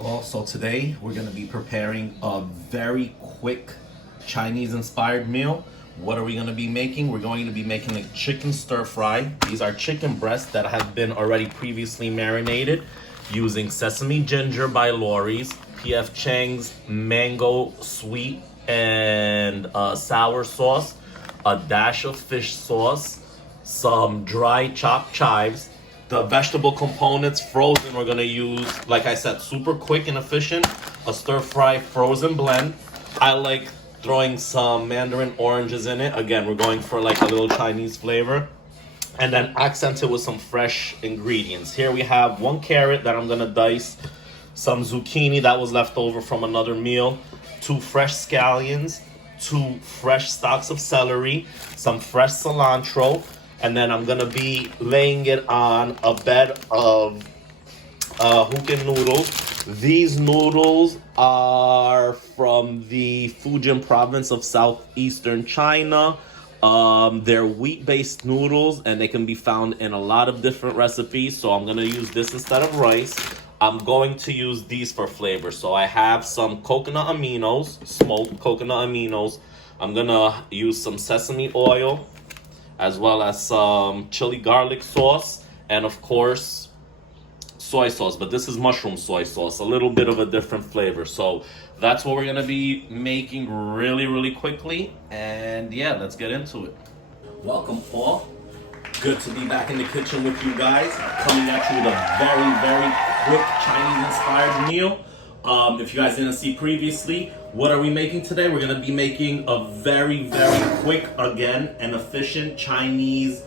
all, so today we're going to be preparing a very quick Chinese inspired meal. What are we going to be making? We're going to be making a chicken stir fry. These are chicken breasts that have been already previously marinated using sesame ginger by Lori's, P.F. Chang's mango sweet and sour sauce, a dash of fish sauce, some dry chopped chives. The vegetable components frozen, we're gonna use, like I said, super quick and efficient, a stir fry frozen blend. I like throwing some mandarin oranges in it. Again, we're going for like a little Chinese flavor. And then accent it with some fresh ingredients. Here we have 1 carrot that I'm gonna dice, some zucchini that was left over from another meal, 2 fresh scallions, 2 fresh stalks of celery, some fresh cilantro, and then I'm gonna be laying it on a bed of Hokkien noodles. These noodles are from the Fujian province of southeastern China. They're wheat-based noodles, and they can be found in a lot of different recipes. So I'm gonna use this instead of rice. I'm going to use these for flavor. So I have some coconut aminos, smoked coconut aminos. I'm gonna use some sesame oil, as well as some chili garlic sauce, and of course, soy sauce. But this is mushroom soy sauce, a little bit of a different flavor. So that's what we're gonna be making really quickly. And yeah, let's get into it. Welcome all. Good to be back in the kitchen with you guys. Coming at you with a very quick Chinese-inspired meal. If you guys didn't see previously, what are we making today? We're gonna be making a very quick, again, and efficient Chinese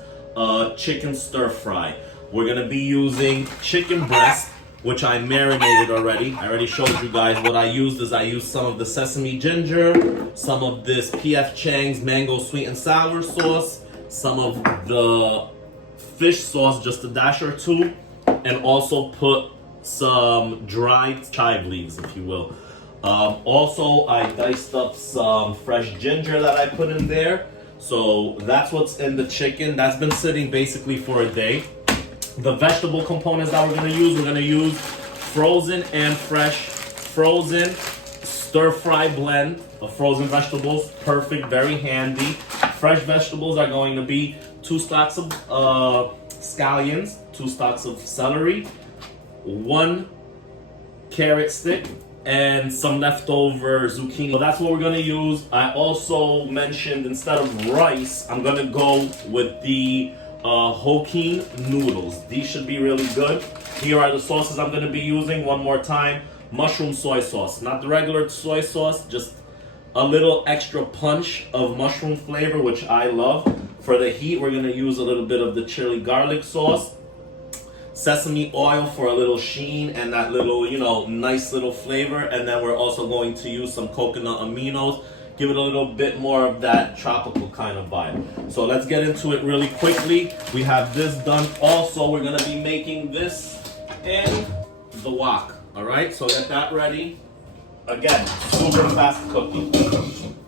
chicken stir fry. We're gonna be using chicken breast, which I marinated already. I already showed you guys what I used. I used some of the sesame ginger, some of this P.F. Chang's mango sweet and sour sauce, some of the fish sauce, just a dash or two, and also put some dried chive leaves, if you will. Also, I diced up some fresh ginger that I put in there. So that's what's in the chicken. That's been sitting basically for a day. The vegetable components that we're gonna use frozen and fresh, frozen stir fry blend of frozen vegetables. Perfect, very handy. Fresh vegetables are going to be 2 stalks of scallions, 2 stalks of celery, 1 carrot stick, and some leftover zucchini. So that's what we're gonna use. I also mentioned, instead of rice, I'm gonna go with the Hokkien noodles. These should be really good. Here are the sauces I'm gonna be using one more time. Mushroom soy sauce, not the regular soy sauce, just a little extra punch of mushroom flavor, which I love. For the heat, we're gonna use a little bit of the chili garlic sauce, sesame oil for a little sheen and that little, nice little flavor. And then we're also going to use some coconut aminos, give it a little bit more of that tropical kind of vibe. So let's get into it really quickly. We have this done. Also, we're gonna be making this in the wok. All right, so get that ready. Again, super fast cooking.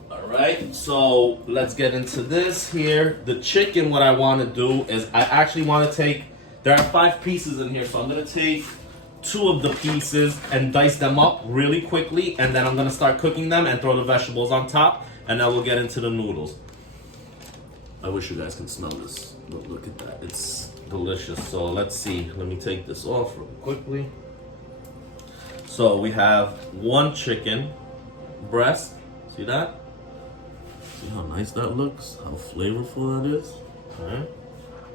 All right, so let's get into this here. The chicken, what I want to do is I actually want to take, there are 5 pieces in here, so I'm going to take 2 of the pieces and dice them up really quickly, and then I'm going to start cooking them and throw the vegetables on top, and then we'll get into the noodles. I wish you guys can smell this, but look at that. It's delicious. So let's see. Let me take this off real quickly. So we have 1 chicken breast. See that? See how nice that looks? How flavorful that is? All right.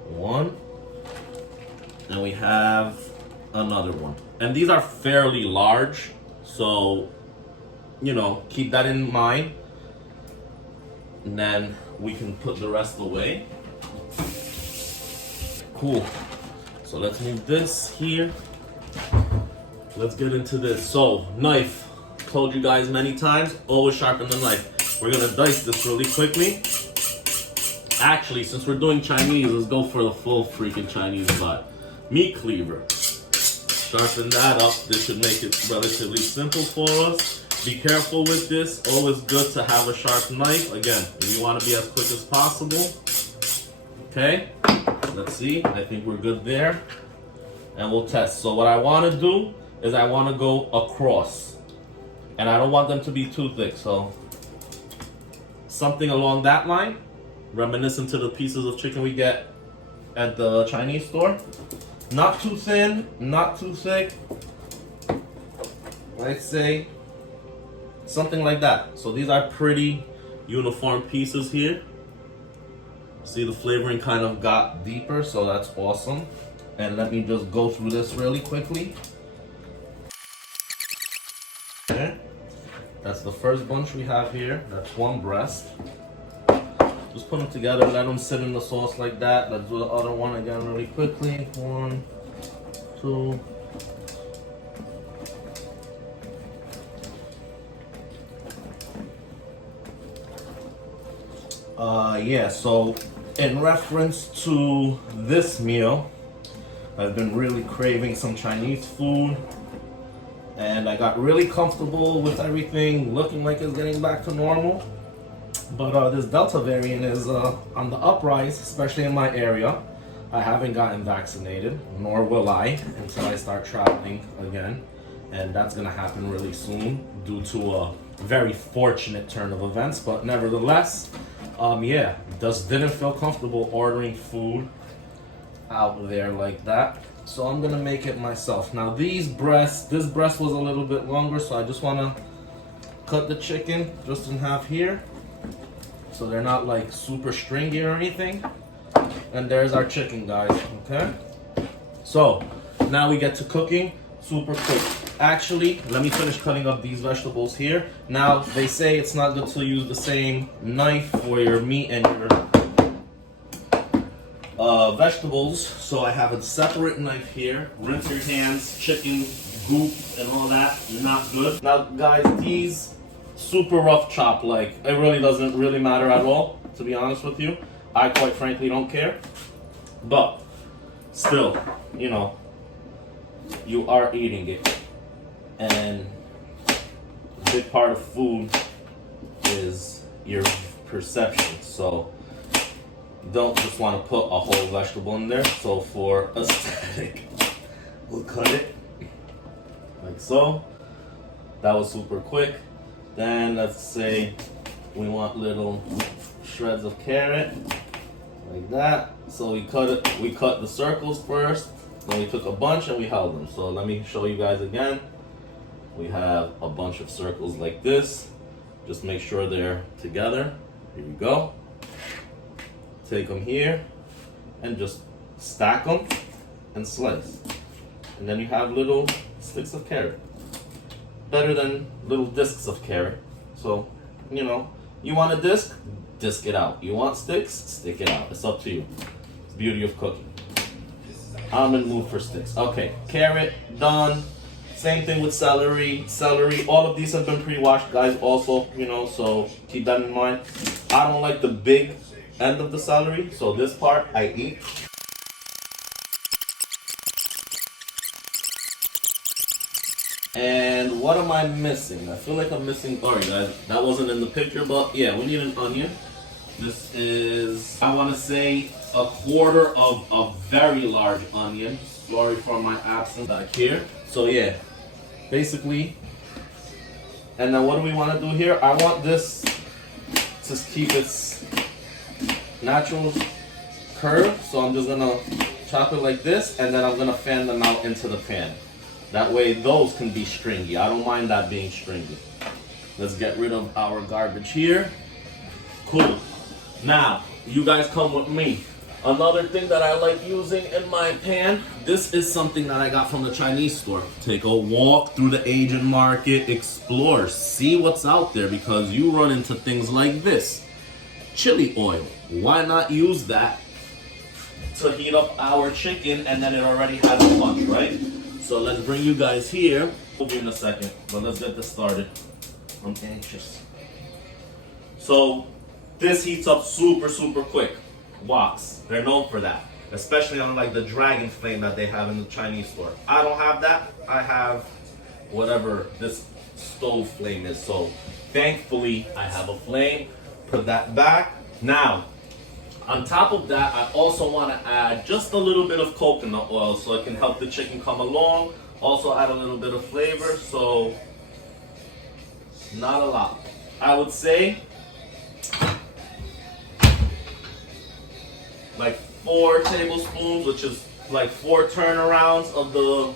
1. And we have another 1. And these are fairly large. So, keep that in mind. And then we can put the rest away. Cool. So let's move this here. Let's get into this. So, knife. Told you guys many times, always sharpen the knife. We're gonna dice this really quickly. Actually, since we're doing Chinese, let's go for the full freaking Chinese vibe. Meat cleaver. Sharpen that up. This should make it relatively simple for us. Be careful with this. Always good to have a sharp knife. Again, you want to be as quick as possible. Okay, let's see. I think we're good there. And we'll test. So what I want to do is I want to go across. And I don't want them to be too thick, so something along that line, reminiscent to the pieces of chicken we get at the Chinese store. Not too thin, not too thick. I'd say something like that. So these are pretty uniform pieces here. See, the flavoring kind of got deeper, so that's awesome. And let me just go through this really quickly. Okay. That's the first bunch we have here. That's one breast. Just put them together, let them sit in the sauce like that. Let's do the other one again really quickly. 1, 2. Yeah, so in reference to this meal, I've been really craving some Chinese food. And I got really comfortable with everything looking like it's getting back to normal. But this Delta variant is on the uprise, especially in my area. I haven't gotten vaccinated, nor will I until I start traveling again. And that's gonna happen really soon due to a very fortunate turn of events. But nevertheless, yeah, just didn't feel comfortable ordering food out there like that. So I'm gonna make it myself. Now this breast was a little bit longer, so I just wanna cut the chicken just in half here. So they're not like super stringy or anything. And there's our chicken, guys, okay? So now we get to cooking super quick. Actually, let me finish cutting up these vegetables here. Now, they say it's not good to use the same knife for your meat and your vegetables, so I have a separate knife here. Rinse your hands, chicken goop and all that, not good. Now guys, these super rough chop, like it really doesn't really matter at all, to be honest with you. I quite frankly don't care, but still, you know, you are eating it, and a big part of food is your perception, so don't just want to put a whole vegetable in there. So for aesthetic, we'll cut it like so. That was super quick. Then let's say we want little shreds of carrot like that. So we cut the circles first, then we took a bunch and we held them. So let me show you guys again. We have a bunch of circles like this. Just make sure they're together. Here we go. Take them here and just stack them and slice. And then you have little sticks of carrot. Better than little discs of carrot. So, you know, you want a disc? Disc it out. You want sticks? Stick it out. It's up to you. It's the beauty of cooking. I'm in the mood for sticks. Okay, carrot, done. Same thing with celery. All of these have been pre-washed, guys, also, you know, so keep that in mind. I don't like the big end of the celery, so this part I eat. And what am I missing? I feel like I'm missing, sorry guys, that wasn't in the picture, but yeah, we need an onion. This is, I want to say, a quarter of a very large onion. Sorry for my absence back here. So yeah, basically, and then what do we want to do here? I want this to keep its natural curve, so I'm just gonna chop it like this, and then I'm gonna fan them out into the pan. That way those can be stringy. I don't mind that being stringy. Let's get rid of our garbage here. Cool. Now, you guys come with me. Another thing that I like using in my pan, this is something that I got from the Chinese store. Take a walk through the Asian market, explore, see what's out there, because you run into things like this. Chili oil. Why not use that to heat up our chicken, and then it already has a punch, right? So let's bring you guys here. We'll be in a second, but let's get this started. I'm anxious. So this heats up super, super quick. Woks, they're known for that, especially on like the dragon flame that they have in the Chinese store. I don't have that. I have whatever this stove flame is. So thankfully I have a flame. Put that back. Now, on top of that, I also want to add just a little bit of coconut oil so it can help the chicken come along Also add a little bit of flavor, so not a lot. I would say like 4 tablespoons, which is like 4 turnarounds of the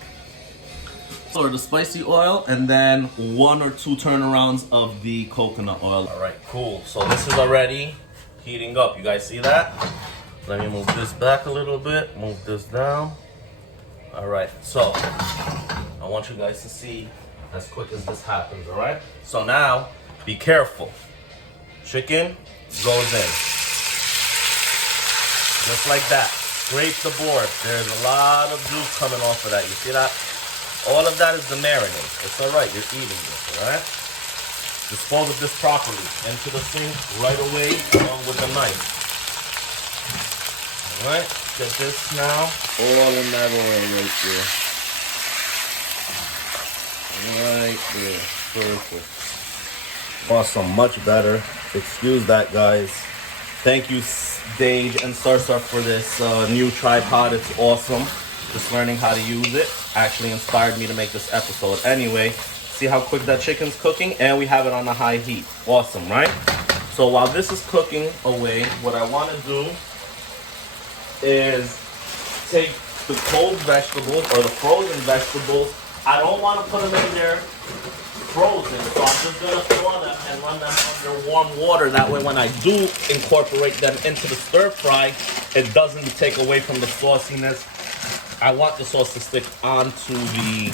spicy oil, and then 1 or 2 turnarounds of the coconut oil. All right, cool. So this is already heating up. You guys see that? Let me move this back a little bit, move this down. All right, so I want you guys to see as quick as this happens, all right? So now, be careful. Chicken goes in. Just like that. Scrape the board. There's a lot of juice coming off of that. You see that? All of that is the marinade. It's all right. You're eating this, all right? Dispose of this properly. Into the sink right away along with the knife. All right? Get this now. All in that oil right there. Right there. Perfect. Awesome. Much better. Excuse that, guys. Thank you, Sage and Sarsa, for this new tripod. It's awesome. Just learning how to use it actually inspired me to make this episode. Anyway, see how quick that chicken's cooking, and we have it on a high heat. Awesome, right? So while this is cooking away, what I want to do is take the cold vegetables or the frozen vegetables. I don't want to put them in there frozen, so I'm just going to thaw them and run them under warm water. That way when I do incorporate them into the stir fry, it doesn't take away from the sauciness. I want the sauce to stick onto the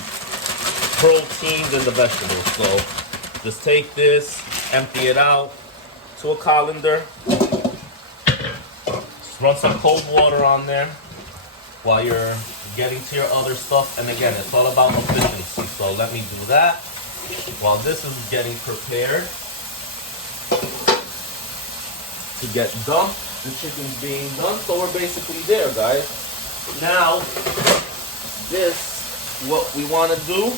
proteins and the vegetables. So just take this, empty it out to a colander. Just run some cold water on there while you're getting to your other stuff. And again, it's all about efficiency. So let me do that while this is getting prepared to get done. The chicken's being done, so we're basically there, guys. Now, what we want to do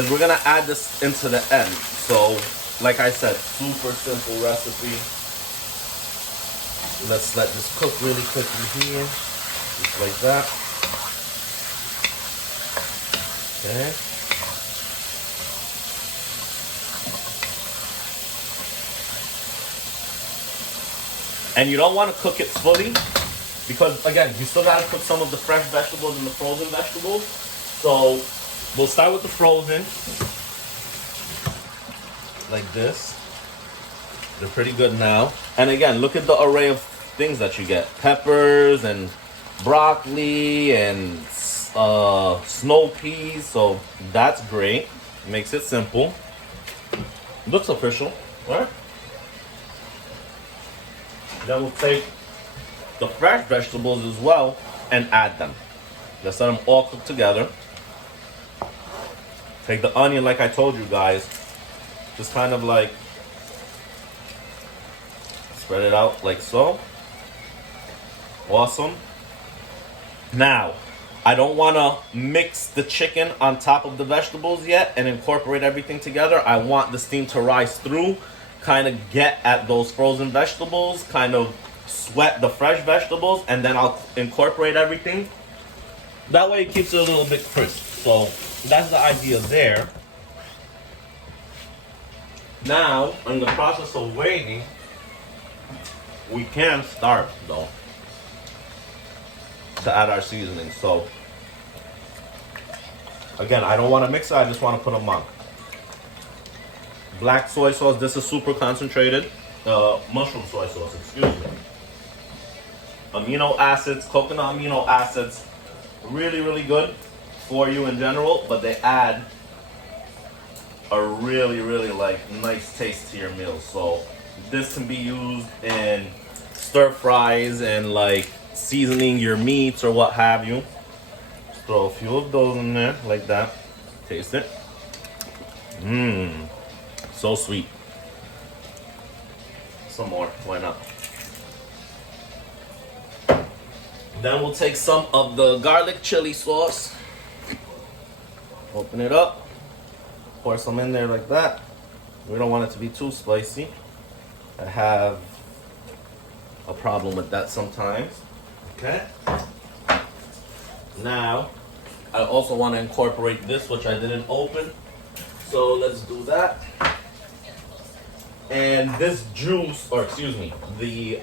is we're going to add this into the end. So, like I said, super simple recipe. Let's let this cook really quickly here. Just like that. Okay. And you don't want to cook it fully, because again, you still got to cook some of the fresh vegetables and the frozen vegetables. So we'll start with the frozen, like this. They're pretty good now. And again, look at the array of things that you get. Peppers and broccoli and snow peas. So that's great. Makes it simple. Looks official, right? Then we'll take the fresh vegetables as well and add them. Let's let them all cook together. Take the onion, like I told you guys, just kind of like spread it out like so. Awesome. Now, I don't want to mix the chicken on top of the vegetables yet and incorporate everything together. I want the steam to rise through, kind of get at those frozen vegetables, kind of sweat the fresh vegetables, and then I'll incorporate everything. That way it keeps it a little bit crisp. So that's the idea there. Now, in the process of waiting, we can start though to add our seasoning. So again, I don't want to mix it, I just want to put them on. Black soy sauce, this is super concentrated. Mushroom soy sauce, excuse me. Amino acids, coconut amino acids, really, really good for you in general, but they add a really, really like nice taste to your meal. So this can be used in stir fries and like seasoning your meats or what have you. Just throw a few of those in there like that. Taste it. Mmm. So sweet. Some more, why not? Then we'll take some of the garlic chili sauce. Open it up. Pour some in there like that. We don't want it to be too spicy. I have a problem with that sometimes. Okay. Now, I also want to incorporate this, which I didn't open. So let's do that. And this juice, or excuse me, the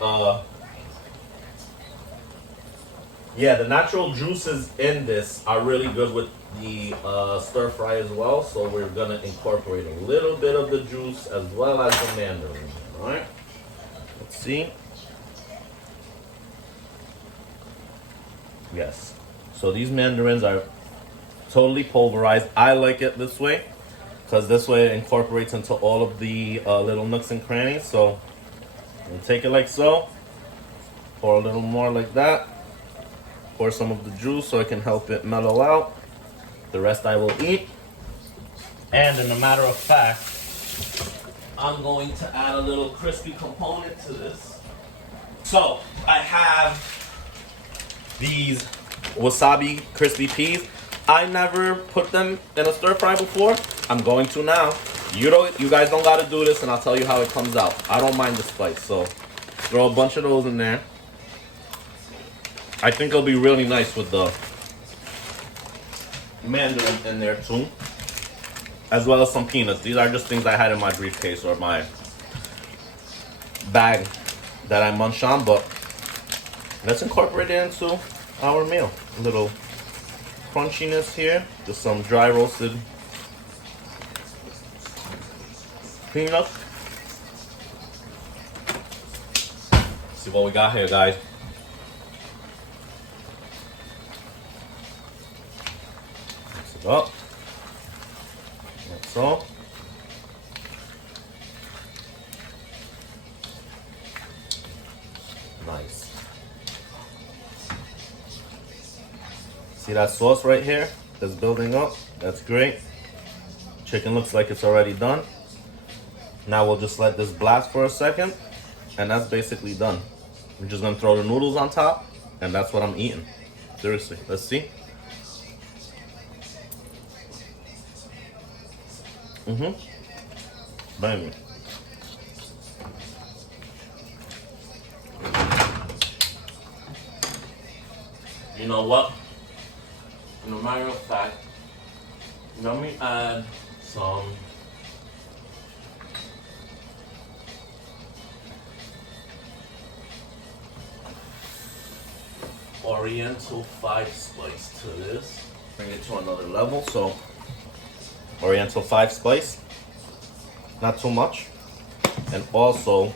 natural juices in this are really good with the stir fry as well. So we're gonna incorporate a little bit of the juice as well as the mandarin. All right. Let's see. Yes. So these mandarins are totally pulverized. I like it this way because this way it incorporates into all of the little nooks and crannies. So I'm gonna take it like so. Pour a little more like that. Pour some of the juice so it can help it mellow out. The rest I will eat. And in a matter of fact, I'm going to add a little crispy component to this. So I have these wasabi crispy peas. I never put them in a stir fry before. I'm going to now. You guys don't gotta do this, and I'll tell you how it comes out. I don't mind the spice, so throw a bunch of those in there. I think it'll be really nice with the mandarin in there too, as well as some peanuts. These are just things I had in my briefcase or my bag that I munched on, but let's incorporate it into our meal. A little crunchiness here, just some dry roasted peanuts. See what we got here, guys. Mix it up. Like so. Nice. See that sauce right here that's building up? That's great. Chicken looks like it's already done. Now we'll just let this blast for a second, and that's basically done. I'm just gonna throw the noodles on top, and that's what I'm eating. Seriously, let's see. Bang. You know what? In a matter of fact, let me add some Oriental 5 spice to this. Bring it to another level. So Oriental 5 spice, not too much, and also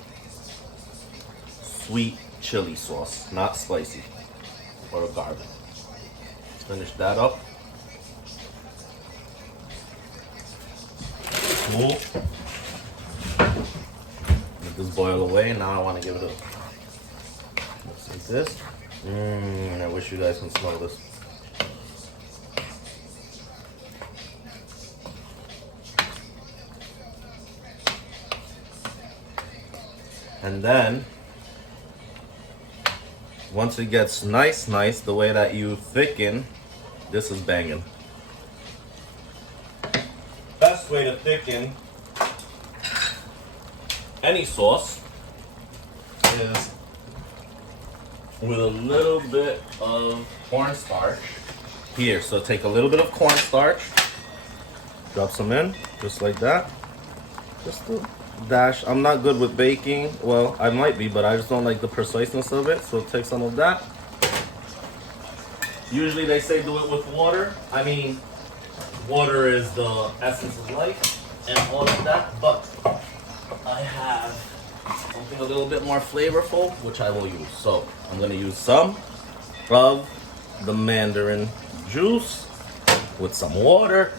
sweet chili sauce, not spicy or garlic. Let's finish that up. Cool. Let this boil away. Now I want to give it a looks like this. I wish you guys can smell this. And then once it gets nice, the way that you thicken, this is banging. Best way to thicken any sauce is with a little bit of cornstarch here. So take a little bit of cornstarch, drop some in, just like that. Just a dash. I'm not good with baking. Well, I might be, but I just don't like the preciseness of it. So take some of that. Usually they say do it with water. I mean, water is the essence of life and all of that, but I have something a little bit more flavorful, which I will use. So I'm gonna use some of the mandarin juice with some water,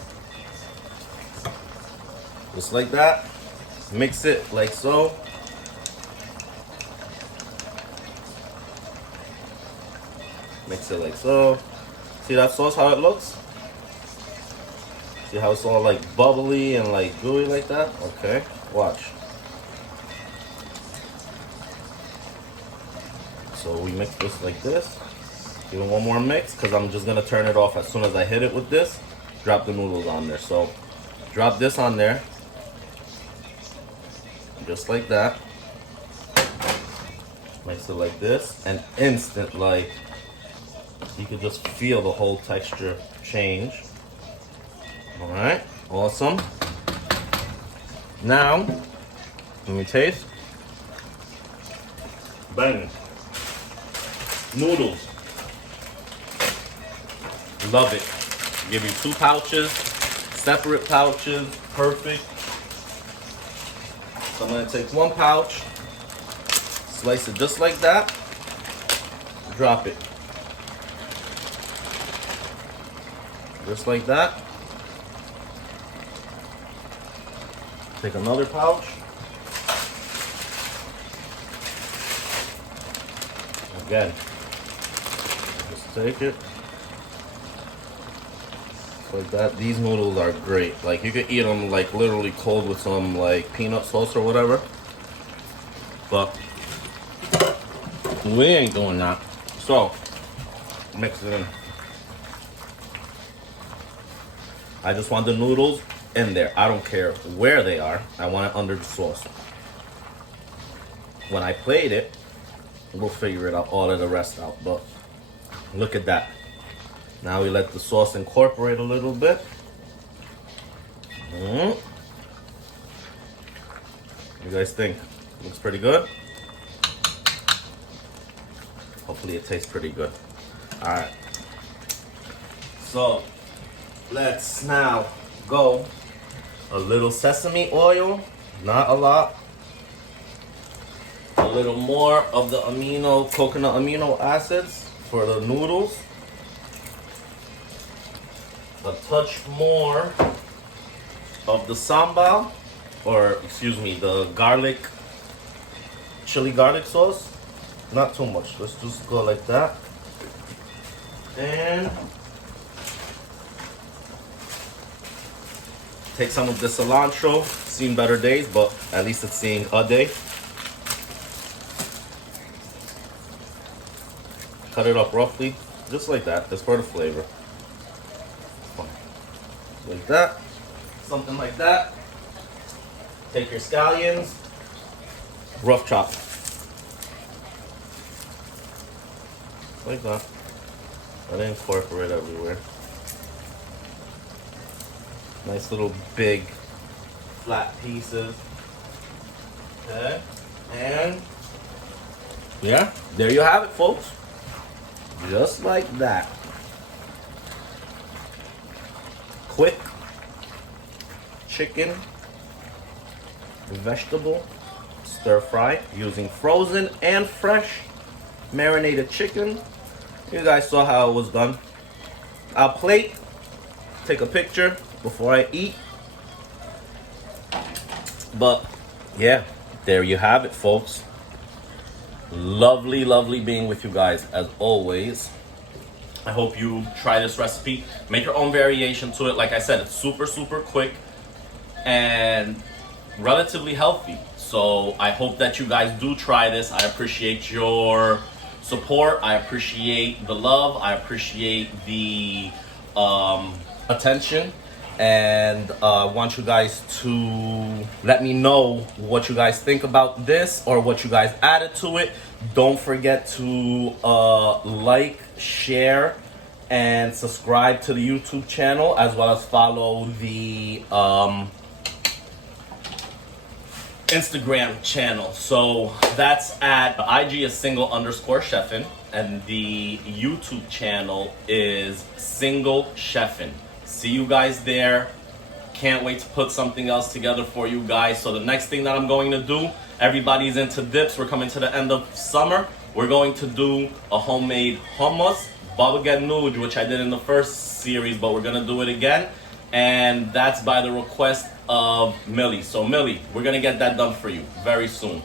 just like that. Mix it like so. Mix it like so. See that sauce, how it looks? See how it's all like bubbly and like gooey like that? Okay, watch. So we mix this like this. Give it one more mix because I'm just gonna turn it off as soon as I hit it with this. Drop the noodles on there. So drop this on there. Just like that. Mix it like this, and instant, like you could just feel the whole texture change. All right, awesome. Now, let me taste. Bang. Noodles. Love it. Give you 2 pouches, separate pouches, perfect. So I'm gonna take 1 pouch, slice it just like that, drop it. Just like that. Take another pouch. Again, just take it. Like that. These noodles are great. Like you could eat them like literally cold with some like peanut sauce or whatever. But we ain't doing that. So mix it in. I just want the noodles in there. I don't care where they are. I want it under the sauce. When I plate it, we'll figure it out, all of the rest out. But look at that. Now we let the sauce incorporate a little bit. You guys think? Looks pretty good? Hopefully it tastes pretty good. Alright. So, let's now go a little sesame oil, not a lot. A little more of the coconut amino acids for the noodles. A touch more of the sambal, or excuse me, the chili garlic sauce. Not too much. Let's just go like that. And take some of the cilantro. Seen better days, but at least it's seeing a day. Cut it up roughly, just like that. Just for the flavor. Like that, something like that. Take your scallions, rough chop, like that. Let it incorporate everywhere. Nice little big flat pieces. Okay, and yeah, there you have it, folks. Just like that. Quick chicken vegetable stir fry using frozen and fresh marinated chicken. You guys saw how it was done. I'll plate, take a picture before I eat. But yeah, there you have it, folks. Lovely, lovely being with you guys as always. I hope you try this recipe. Make your own variation to it. Like I said, it's super, super quick and relatively healthy. So I hope that you guys do try this. I appreciate your support. I appreciate the love. I appreciate the attention. And want you guys to let me know what you guys think about this or what you guys added to it. Don't forget to like, share, and subscribe to the YouTube channel, as well as follow the Instagram channel. So that's at IG is single_chefin, and the YouTube channel is single chefin. See you guys there. Can't wait to put something else together for you guys. So the next thing that I'm going to do, everybody's into dips. We're coming to the end of summer. We're going to do a homemade hummus, baba ganoush, which I did in the first series, but we're gonna do it again. And that's by the request of Millie. So Millie, we're gonna get that done for you very soon.